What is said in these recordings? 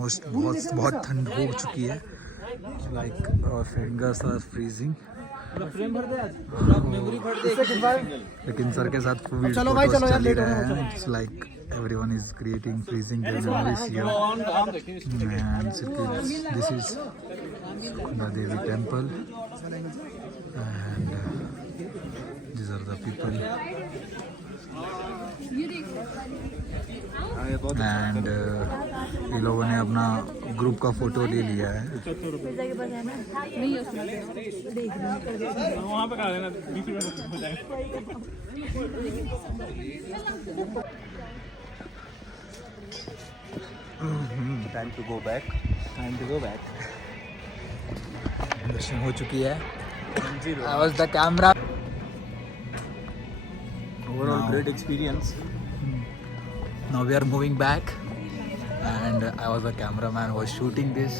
Almost बहुत बहुत ठंड हो चुकी है, like our fingers are freezing. लेकिन सर के साथ फोटोज चल ही रहे हैं। It's like everyone is creating freezing their memories here, and this is the Devi temple, and these are the people, and ये लोगों ने अपना ग्रुप का फोटो ले लिया है। Time to go back. दर्शन हो चुकी है। I was the camera. Overall, great experience. Now we are moving back, and I was the cameraman, was shooting this.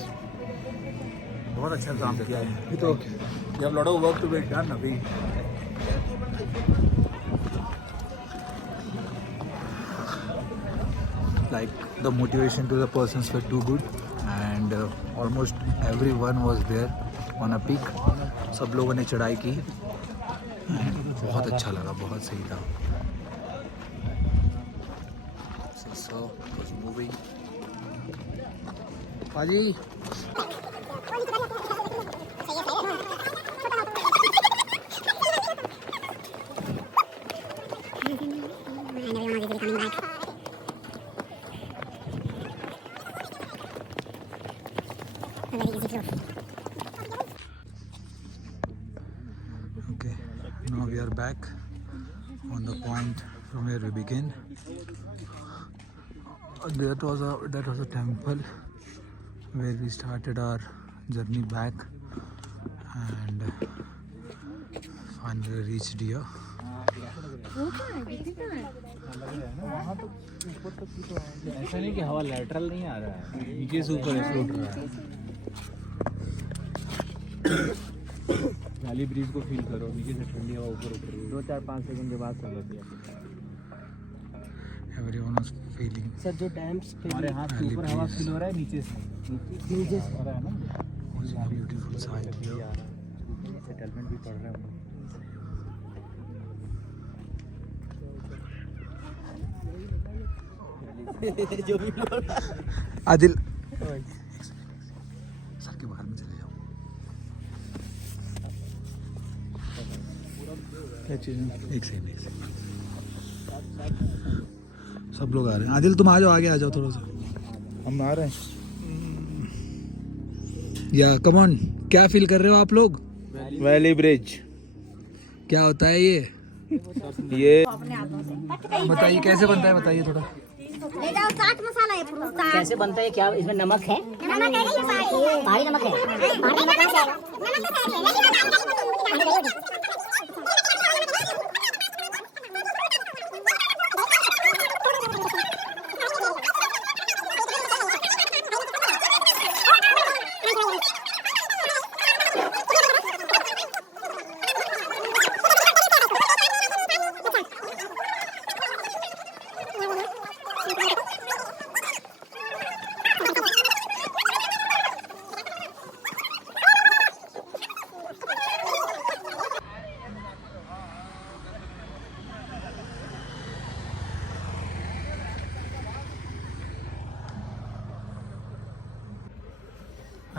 बहुत अच्छा काम किया है। अभी तो you have lot of work to be done अभी। Like the motivation to the persons were too good, and almost everyone was there on a peak. सब लोगों ने चढ़ाई की, बहुत अच्छा लगा, बहुत सही था। So was moving. पाजी Okay, now we are back on the point from where we began. That was a temple where we started our journey back, and finally reached here. ऐसा नहीं कि हवा लैटरल नहीं आ रहा है, नीचे से ऊपर फ्लोट रहा है। वैली ब्रीज को फील करो, नीचे से ठंडी हवा ऊपर ऊपर 2-4-5 सेकंड के बाद चलती है। Everyone was feeling सर जो डैम्स हमारे हाथ के ऊपर हवा फील हो रहा है, नीचे से हो रहा है ना। was a beautiful sight here. Settlement भी पड़ रहा है। जो भी आदिल सर के बाहर में चले जाओ। क्या चीज़? एक सेकंड सब लोग आ रहे हैं। आदिल तुम आ जाओ, आगे आ जाओ थोड़ा सा। हम आ रहे हैं। या कम ऑन, क्या फील कर रहे हो आप लोग? वैली ब्रिज क्या होता है ये बताइए, कैसे बनता है बताइए थोड़ा। ले जाओ चाट मसाला है पूरा। कैसे बनता है? क्या इसमें नमक है? नमक है नहीं, पहाड़ी नमक है। पहाड़ी नमक है।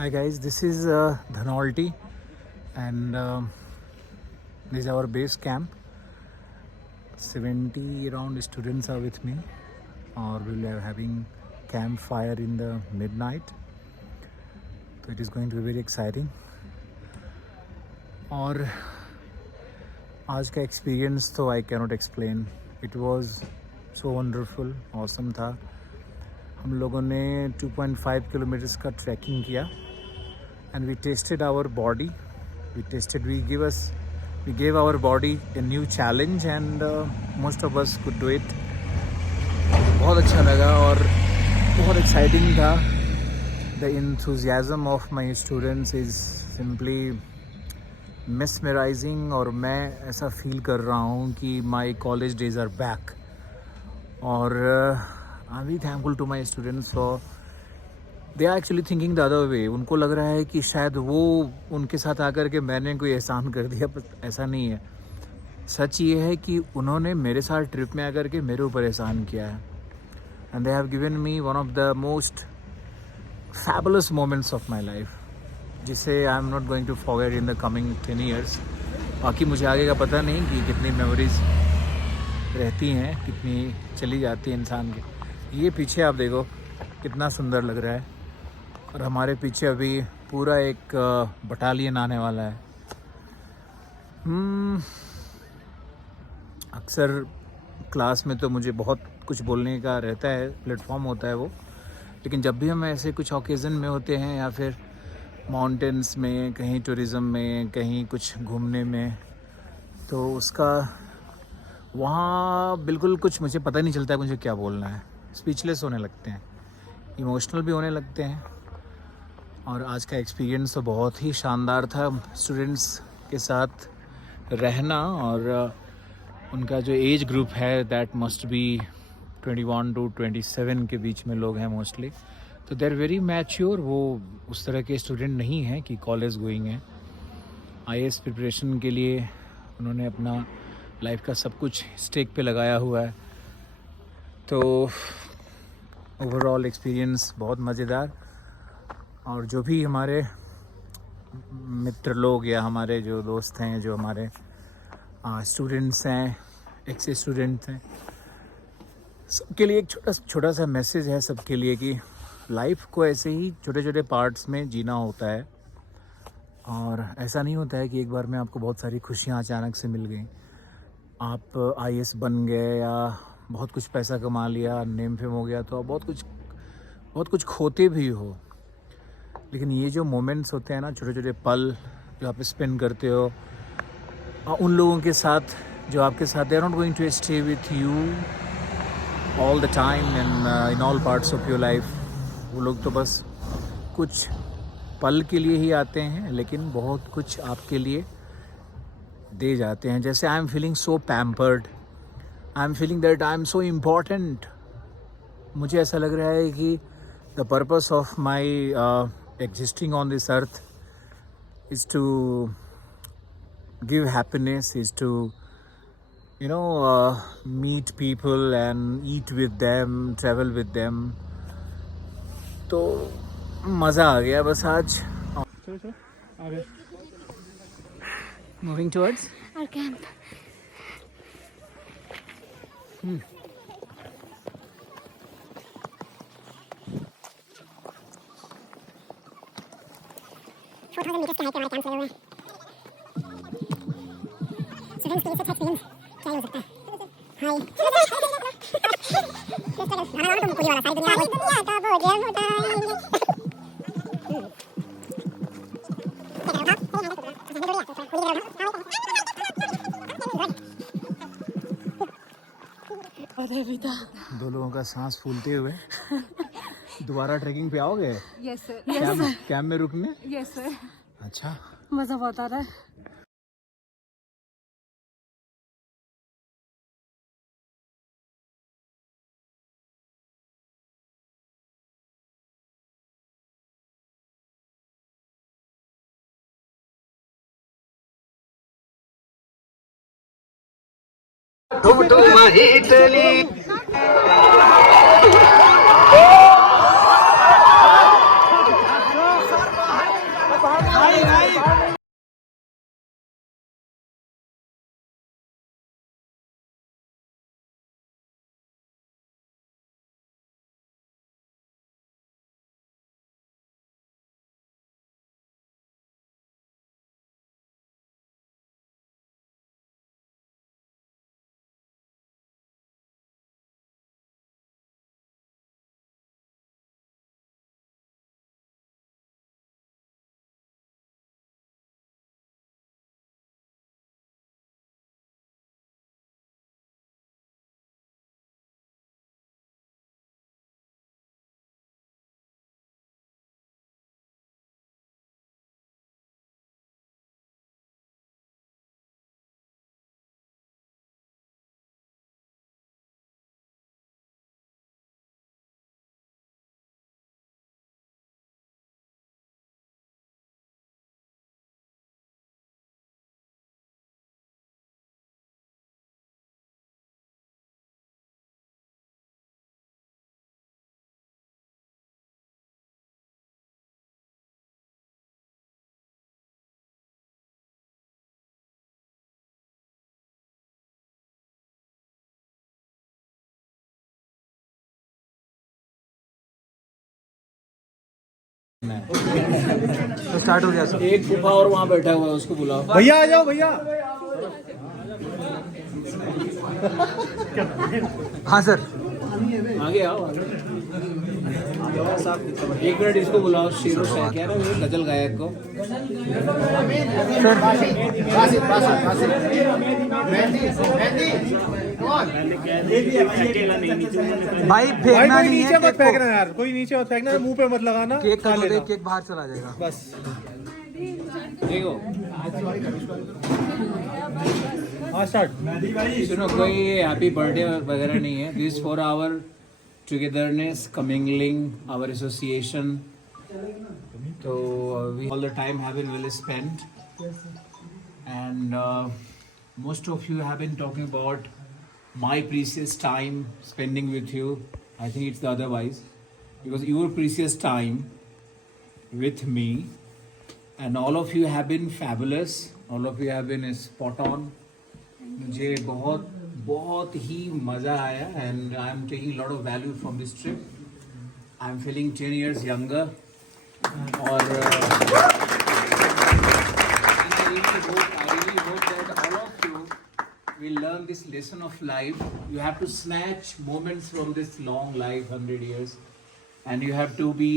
Hi guys, this is Dhanolti, and this is our base camp. 70 around students are with me, or we'll be having campfire in the midnight. So it is going to be very exciting. और आज का experience तो I cannot explain. It was so wonderful, awesome था। हम लोगों ने 2.5 kilometres का trekking किया, and we tested our body. We gave our body a new challenge, and most of us could do it. बहुत अच्छा लगा और बहुत exciting था। The enthusiasm of my students is simply mesmerizing, और मैं ऐसा फील कर रहा हूँ कि my college days are back. और I'm very thankful to my students for they are actually thinking the other way. उनको लग रहा है कि शायद वो उनके साथ आकर के मैंने कोई एहसान कर दिया, पर ऐसा नहीं है। सच ये है कि उन्होंने मेरे साथ ट्रिप में आकर के मेरे ऊपर एहसान किया है। And they have given me one of the most fabulous moments of my life, जिसे I am not going to forget in the coming 10 years. बाकी मुझे आगे का पता नहीं कि कितनी मेमोरीज रहती हैं, कितनी चली जाती है इंसान के। ये पीछे आप देखो कितना सुंदर लग रहा है, और हमारे पीछे अभी पूरा एक बटालियन आने वाला है। अक्सर क्लास में तो मुझे बहुत कुछ बोलने का रहता है, प्लेटफॉर्म होता है वो, लेकिन जब भी हम ऐसे कुछ ओकेज़न में होते हैं या फिर माउंटेन्स में, कहीं टूरिज़म में, कहीं कुछ घूमने में, तो उसका वहाँ बिल्कुल कुछ मुझे पता नहीं चलता है मुझे क्या बोलना है। स्पीचलेस होने लगते हैं, इमोशनल भी होने लगते हैं। और आज का एक्सपीरियंस तो बहुत ही शानदार था। स्टूडेंट्स के साथ रहना, और उनका जो एज ग्रुप है दैट मस्ट बी 21 to 27 के बीच में लोग हैं मोस्टली। तो दे आर वेरी मैच्योर। वो उस तरह के स्टूडेंट नहीं हैं कि कॉलेज गोइंग हैं। आईएएस प्रिपरेशन के लिए उन्होंने अपना लाइफ का सब कुछ स्टेक पे लगाया हुआ है। तो ओवरऑल एक्सपीरियंस बहुत मज़ेदार। और जो भी हमारे मित्र लोग या हमारे जो दोस्त हैं, जो हमारे स्टूडेंट्स हैं, एक्स स्टूडेंट्स हैं, सबके लिए एक छोटा सा मैसेज है सबके लिए कि लाइफ को ऐसे ही छोटे छोटे पार्ट्स में जीना होता है। और ऐसा नहीं होता है कि एक बार में आपको बहुत सारी खुशियाँ अचानक से मिल गई, आप आईएएस बन गए या बहुत कुछ पैसा कमा लिया, नेम फेम हो गया, तो आप बहुत कुछ खोते भी हो। लेकिन ये जो मोमेंट्स होते हैं ना, छोटे छोटे पल जो आप स्पेंड करते हो उन लोगों के साथ जो आपके साथ, they are not going to stay with you all the time and in all parts of your life. वो लोग तो बस कुछ पल के लिए ही आते हैं, लेकिन बहुत कुछ आपके लिए दे जाते हैं। जैसे I am feeling so pampered, I am feeling that I am so important. मुझे ऐसा लग रहा है कि the purpose of my existing on this earth is to give happiness, is to meet people and eat with them, travel with them. तो मज़ा आ गया बस आज। Moving towards Our camp. meters का है हमारे कैंप लगे हुए हैं। स्टूडेंट्स के लिए सब एक्सपीरियंस क्या ही हो सकता है। हाय खाना वाला तो पूरी वाला सारी दुनिया का भोजन उठाएंगे। दो लोगों का सांस फूलते हुए दोबारा ट्रैकिंग पे आओगे? Yes sir. कैंप में रुकने? Yes sir. अच्छा, मज़ा बहुत आ रहा है। करना है। तो स्टार्ट हो गया सर। एक फूफा और वहाँ बैठा हुआ है, उसको बुलाओ। भैया आ जाओ भैया। हाँ सर। आगे आओ, आगे। एक मिनट इसको बुलाओ, शेरों से क्या ना वो गजल गायक को। भाई भाई फेंकना कोई नहीं नीचे है मत केक को। फेंकना यार, कोई नीचे मत फेंकना, मुंह पे मत लगाना। केक खा का तो लेना देख, केक बाहर चला जाएगा। बस। देखो हाँ स्टार्ट। सुनो, कोई हैप्पी बर्थडे वगैरह नहीं है। This for our togetherness, commingling, our association. तो we all the time have been well spent and most of you have been talking about my precious time spending with you. I think it's the otherwise, because your precious time with me, and all of you have been fabulous. All of you have been spot on. मुझे बहुत बहुत ही मज़ा आया and I am taking a lot of value from this trip. I am feeling 10 years younger. और I really hope that all of you will learn this lesson of life. You have to snatch moments from this long life, 100 years, and you have to be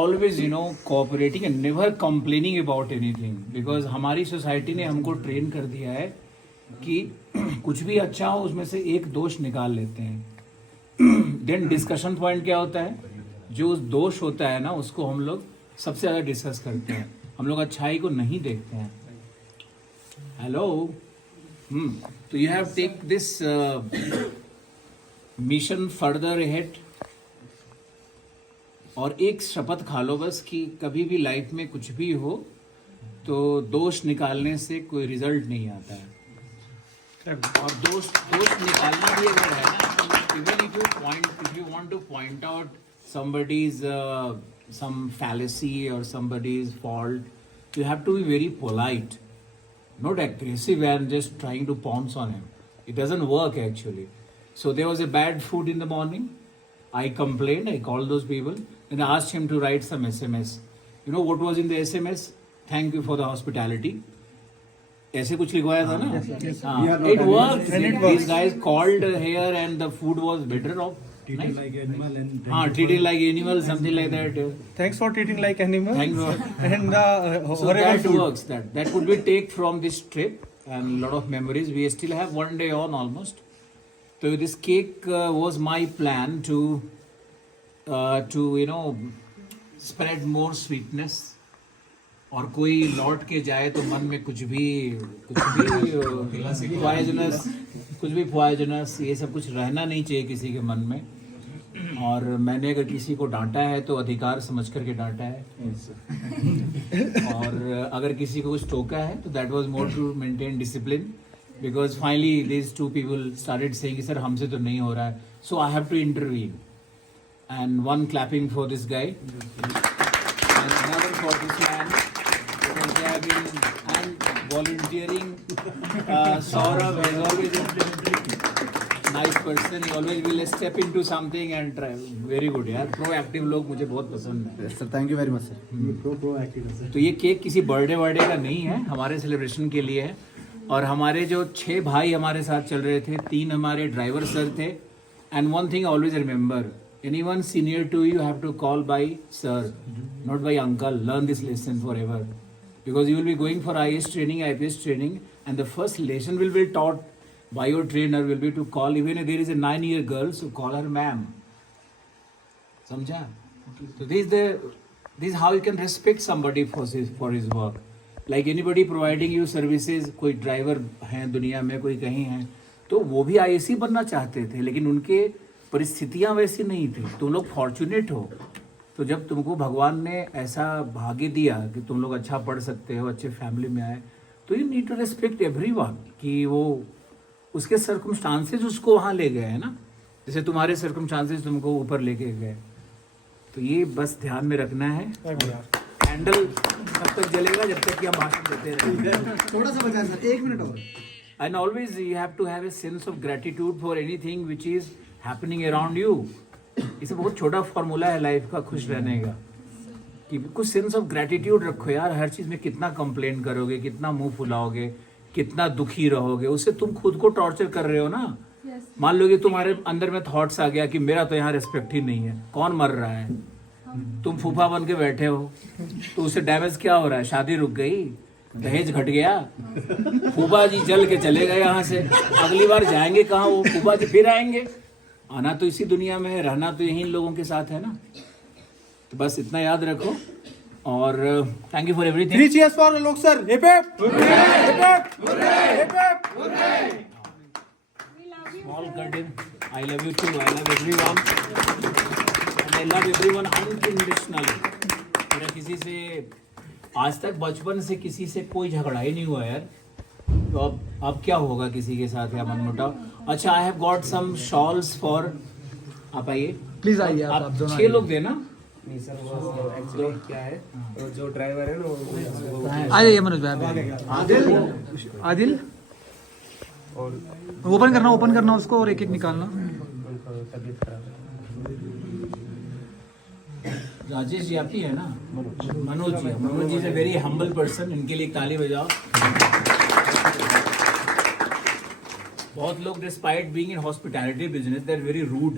always, you know, cooperating and never complaining about anything. Because हमारी society ने हमको train कर दिया है कि कुछ भी अच्छा हो उसमें से एक दोष निकाल लेते हैं। देन डिस्कशन पॉइंट क्या होता है? जो उस दोष होता है ना, उसको हम लोग सबसे ज़्यादा डिस्कस करते हैं। हम लोग अच्छाई को नहीं देखते हैं। हेलो, तो you have take this mission further ahead, और एक शपथ खा लो बस कि कभी भी लाइफ में कुछ भी हो तो दोष निकालने से कोई रिजल्ट नहीं आता है। और दोष निकालना भी अगर है ना, even if you want two point out somebody's some fallacy or somebody's fault, you have to be very polite, not aggressive and just trying to pounce on him. It doesn't work actually. So there was a bad food in the morning. I complained, I called those people and I asked him to write some SMS. You know what was in the SMS? Thank you for the hospitality. ऐसे कुछ लिखवाया था ना? It worked. These guys called here and the food was better off. Treating like animal and treating like animal, something like that. Thanks for treating like animal. Thank you. And So horrible that food. works. That would be take from this trip and a lot of memories. We still have one day on almost. So this cake was my plan to you know, spread more sweetness. और कोई लौट के जाए तो मन में कुछ भी पॉइजनस ये सब कुछ रहना नहीं चाहिए किसी के मन में। और मैंने अगर किसी को डांटा है तो अधिकार समझ करके डांटा है। और अगर किसी को कुछ टोका है तो that was more to maintain discipline, because finally this two people started saying sir हमसे तो नहीं हो रहा है, so I have to intervene. And one clapping for this guy and another for this man and volunteering. Saurabh is always a nice person. He always will step into something and try. Very good यार, proactive लोग मुझे बहुत पसंद है। Sir thank you very much sir. Proactive. तो ये cake किसी birthday का नहीं है, हमारे सेलिब्रेशन के लिए है। और हमारे जो 6 भाई हमारे साथ चल रहे थे, 3 हमारे ड्राइवर सर थे। And one thing always remember, anyone senior to you have to call by sir, not by uncle. Learn this lesson forever. Because you will be going for IAS training, IPS training, and the first lesson will be taught by your trainer will be to call, even if there is a 9-year girl, so call her ma'am. Samjha? So this is how you can respect somebody for his work. Like anybody providing you services, कोई driver हैं दुनिया में, कोई कहीं हैं, तो वो भी IAS बनना चाहते थे, लेकिन उनके परिस्थितियाँ वैसी नहीं थी। तुम लोग फॉर्चुनेट हो, तो जब तुमको भगवान ने ऐसा भाग्य दिया कि तुम लोग अच्छा पढ़ सकते हो, अच्छे फैमिली में आए, तो you need to respect everyone कि वो उसके सर्कमस्टांसेस उसको वहाँ ले गए हैं ना, जैसे तुम्हारे सर्कमस्टांसेस तुमको ऊपर लेके गए। तो ये बस ध्यान में रखना है। कैंडल तब तक जलेगा जब तक कि हम भाषण देते रहेंगे। थोड़ा सा बचा सर, 1 मिनट और। And always you have to have a sense of gratitude for anything which is happening around you. इसे बहुत छोटा फॉर्मूला है लाइफ का खुश रहने का। कि कुछ सेंस ऑफ ग्रेटिट्यूड रखो यार। हर चीज में कितना कंप्लेन करोगे, कितना मुंह फुलाओगे, कितना दुखी रहोगे, उससे तुम खुद को टॉर्चर कर रहे हो ना। मान लो कि तुम्हारे अंदर में थॉट्स आ गया कि मेरा तो यहाँ रिस्पेक्ट ही नहीं है, कौन मर रहा है, तुम फूफा बन के बैठे हो, तो उससे डैमेज क्या हो रहा है? शादी रुक गई, दहेज घट गया, फूफा जी चल के चले गए यहाँ से, अगली बार जाएंगे कहाँ वो फूफा जी? फिर आएंगे। आना तो इसी दुनिया में है, रहना तो यही लोगों के साथ है ना। तो बस इतना याद रखो और thank you for everything. 3 cheers for Alok sir. Hip hip. Hip hip. Hip hip. Small curtain. I love you too. I love everyone. And I love everyone unconditionally. मेरा किसी से आज तक बचपन से किसी से कोई झगड़ा ही नहीं हुआ यार। तो अब क्या होगा किसी के साथ या मनमुटाव? अच्छा, I have got some shawls for, आप आइए प्लीज आइए आप दोनों 6 लोग देना। नहीं सर, वो एक्चुअली क्या है, तो जो ड्राइवर है ना वो आ जाइए मनोज भाई। आदिल ओपन करना उसको और एक एक निकालना। उनको तबीयत खराब है। राजेश जी आप ही है ना? Manoj ji is a very humble person. इनके लिए ताली बजाओ। बहुत लोग despite being in hospitality business they are very rude.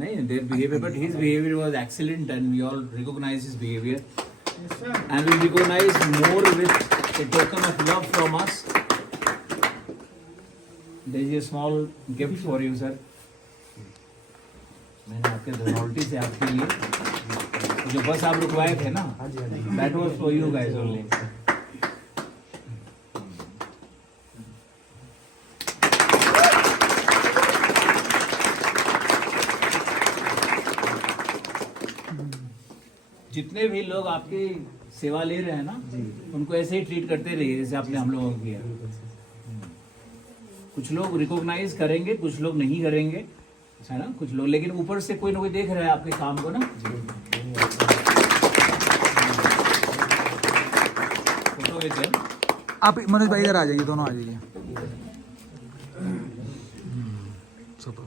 नहीं, their behavior, but his behavior was excellent and we all recognize his behavior. And we recognize more with a token of love from us. There is a small gift for you, sir. मैंने आपके धनौल्टी से आपके लिए जो बस आप रुकवाए थे ना, that was for you guys only. जितने भी लोग आपकी सेवा ले रहे हैं ना, उनको ऐसे ही ट्रीट करते रहिए जैसे आपने हम लोगों को किया। कुछ लोग रिकॉग्नाइज करेंगे, कुछ लोग नहीं करेंगे, है ना, कुछ लोग, लेकिन ऊपर से कोई ना कोई देख रहा है आपके काम को ना। Photo with them. आप मनोज भाई इधर आ जाइए, दोनों आ जाइए। सुपर।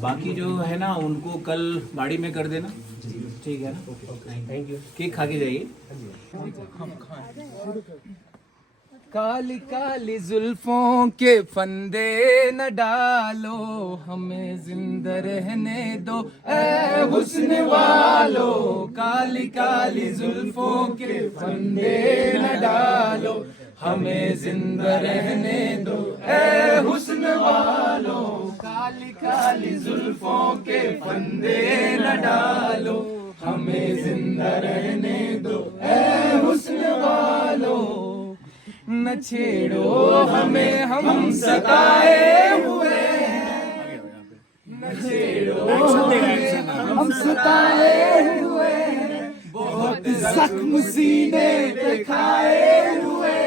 बाकी जो है ना उनको कल बाड़ी में कर देना, ठीक है ना? Thank you. केक खा के जाइए। काली काली जुल्फों के फंदे न डालो, हमें जिंदा रहने दो ऐ हुस्न वालो। काली काली जुल्फों के फंदे न डालो, हमें जिंदा रहने दो ऐ हुस्न वालो। काली काली जुल्फों के फंदे न डालो, हमें जिंदा रहने दो ऐ हुस्न वालो। न छेड़ो हमें हम सताए हुए, न छेड़ो हमें हम सताए हुए, बहुत जख्म सीने पे खाए हुए,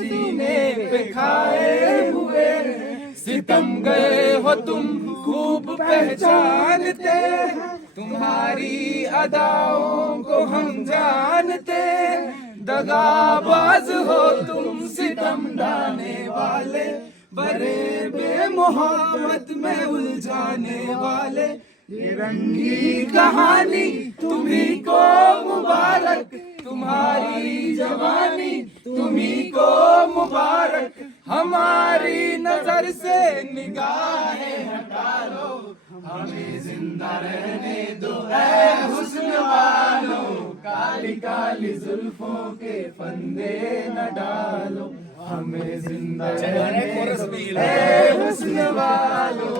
सीने पे खाए हुए। सितम गए हो तुम खूब पहचानते, तुम्हारी अदाओं को हम जानते। दगाबाज हो तुम सितम ढाने वाले, बड़े बेमोहब्बत में उलझाने वाले। ये रंगी कहानी तुम्ही को मुबारक, तुम्हारी जवानी तुम्ही को मुबारक। हमारी नजर से निगाहें हटा लो, हमें जिंदा रहने दो ऐ हुस्न वालो। काली काली जुल्फों के फंदे न डालो, हमें जिंदा रहने दो ऐ हुस्न वालो।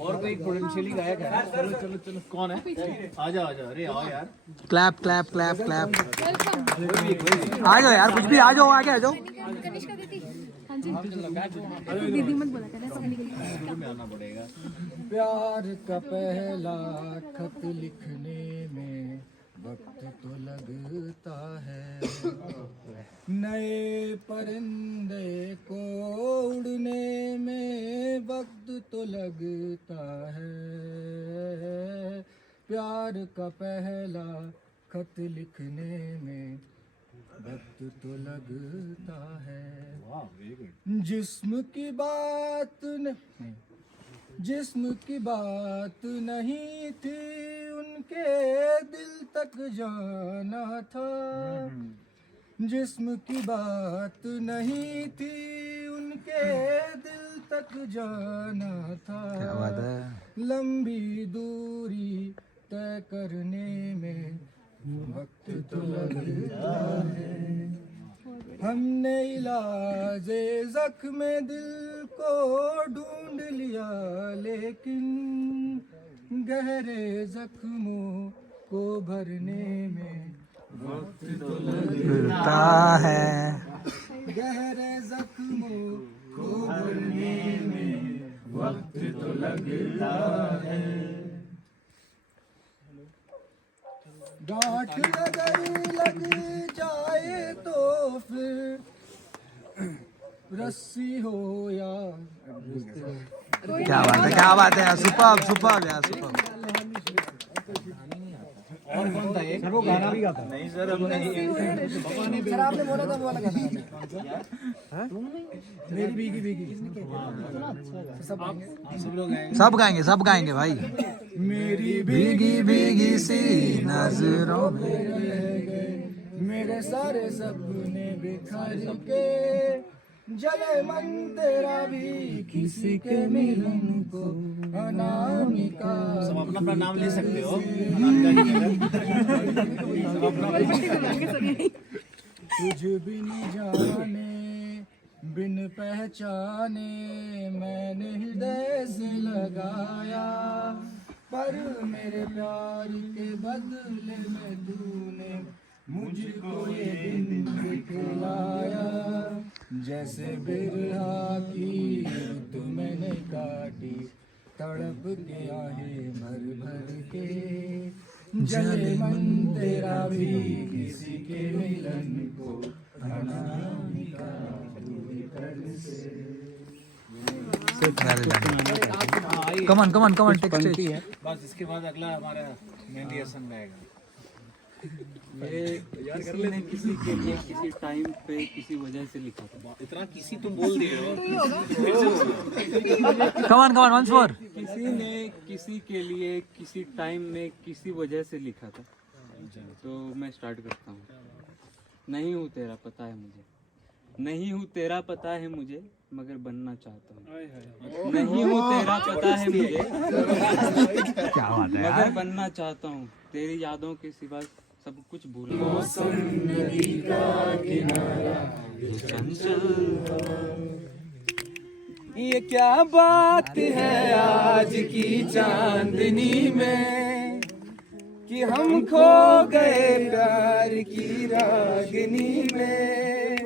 और कोई पोटेंशियली गायक है? चलो चलो चलो, कौन है? आ जाओ अरे आओ यार। Clap clap clap clap. आ जाओ यार, कुछ भी आ जाओ, आगे आ जाओ। दीदी मत बोला करना, सब निकल में आना पड़ेगा। प्यार का पहला खत लिखने में वक्त तो लगता है, नए परिंदे को उड़ने में वक्त तो लगता है। प्यार का पहला खत लिखने में वक्त तो लगता है। जिस्म की बात नहीं, जिस्म की बात नहीं थी, उनके दिल तक जाना था। जिस्म की बात नहीं थी, उनके दिल तक जाना था। क्या बात है। लंबी दूरी तय करने में वक्त तो लगता है। हमने इलाजे जख्म दिल को ढूंढ लिया, लेकिन गहरे जख्मों को भरने में वक्त तो लगता है। गहरे जख्मों को भरने में वक्त तो लगता है। गांठ अगर लग जाए तो फिर रस्सी हो या क्या बात है, क्या बात है। सुपर्ब सुपर्ब यार, सुपर्ब। और कौन था ये? सर वो गाना भी गाता है। नहीं सर, अब नहीं। सर आपने बोला था वो वाला गाना। मेरी भीगी भीगी सब गाएंगे, सब गाएंगे भाई। मेरी भीगी भीगी सी नजरों में मेरे सारे सपने बिखर के जले मन तेरा भी किसी के मिलन को अनामिका। सब अपना अपना नाम ले सकते हो। तुझ बिन जाने बिन पहचाने मैंने हृदय से लगाया, पर मेरे प्यार के बदले में तूने मुझको ये दिन दिखलाया। जैसे बिरहा की रुत मैंने काटी, तड़प के आहे भर भर के जले मन तेरा भी किसी के मिलन को अनामिका पूरी तरह से। कमन कमन कमन टेक्स्ट। बस इसके बाद अगला हमारा मेहंदी हसन गाएगा। किसी ने किसी के लिए किसी टाइम पे किसी वजह से लिखा था। इतना किसी तुम बोल दिए हो। कमन कमन वंस मोर। किसी ने किसी के लिए किसी टाइम में किसी वजह से लिखा था। तो मैं स्टार्ट करता हूँ। नहीं हूँ तेरा पता है मुझे, नहीं हूँ तेरा पता है मुझे, मगर बनना चाहता हूँ। नहीं हूँ तेरा पता है मुझे, क्या बात है मगर बनना चाहता हूँ। तेरी यादों के सिवा सब कुछ भूल ये क्या बात है आज की चांदनी में कि हम खो गए प्यार की रागनी में।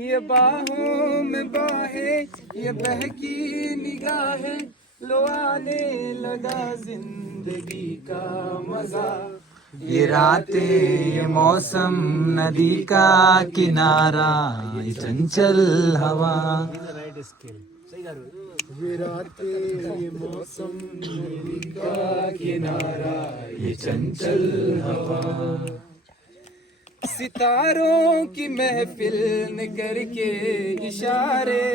ये बाहों में बाहें, ये बहकी निगाहें, लो आने लगा जिंदगी का मजा। ये रातें, ये मौसम, नदी का किनारा, ये चंचल हवा। ये रातें, ये मौसम, नदी का किनारा, ये चंचल हवा। सितारों की महफिल ने करके इशारे,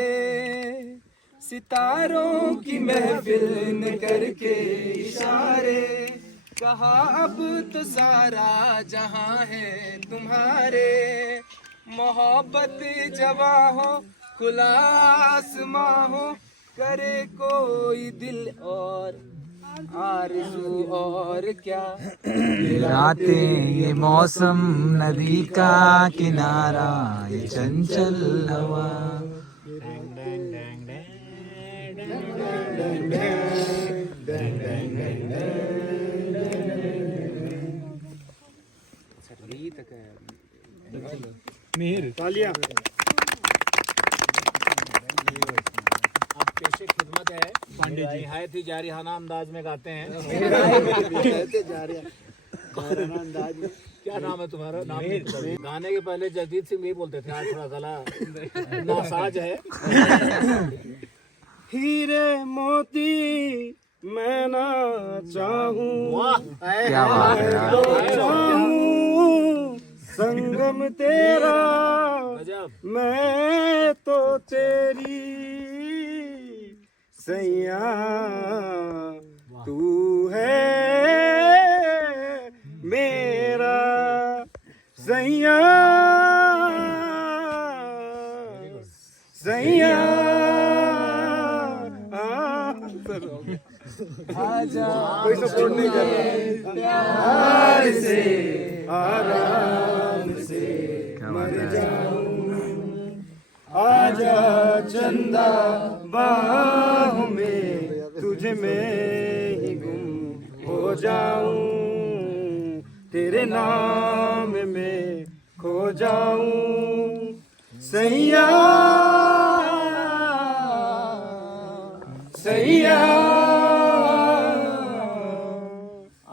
सितारों की महफिल ने करके इशारे, कहा अब तो सारा जहां है तुम्हारे। मोहब्बत जवा हो, खुला आसमां हो, करे कोई दिल और आरज़ू और क्या। ये रातें, ये मौसम, नदी का किनारा, ये चंचल हवा। मिहिर तालिया। आप पेशे खिदमत है पांडे जी, हाय थी जारिहाना अंदाज में गाते हैं। क्या नाम है तुम्हारा? नाम गाने के पहले जगजीत सिंह भी बोलते थे, आज थोड़ा गला नासाज है। हीरे मोती मैं ना चाहूं, क्या बात है यार। चाहूं नाम तेरा, मैं तो तेरी सैया, तू है मेरा सैया, सैया। आजा कोई सपोर्ट नहीं कर रहा, प्यार से आराम से मर जाऊं, आजा चंदा बाहों में तुझ में ही गुम हो जाऊं, तेरे नाम में खो जाऊं, सैया, सैया।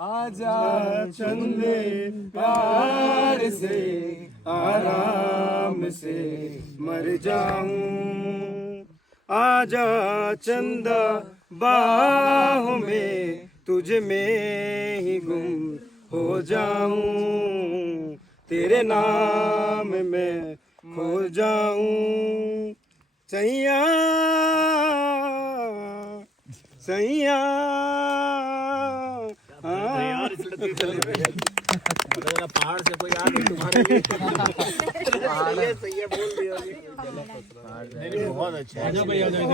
आजा चंदे पार से आराम से मर जाऊं, आजा चंदा बाहों में तुझ में ही गुम हो जाऊं, तेरे नाम में खो जाऊं, सैया, सैया। पहाड़ से कोई आ गई तुम्हारे लिए, सही है, बोल दिया। बहुत अच्छा है। इधर ही आ जाओ।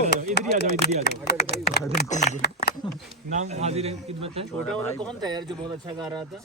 नाम हाजिर है, कित बताए? छोटा वाला कौन था यार जो बहुत अच्छा गा रहा था?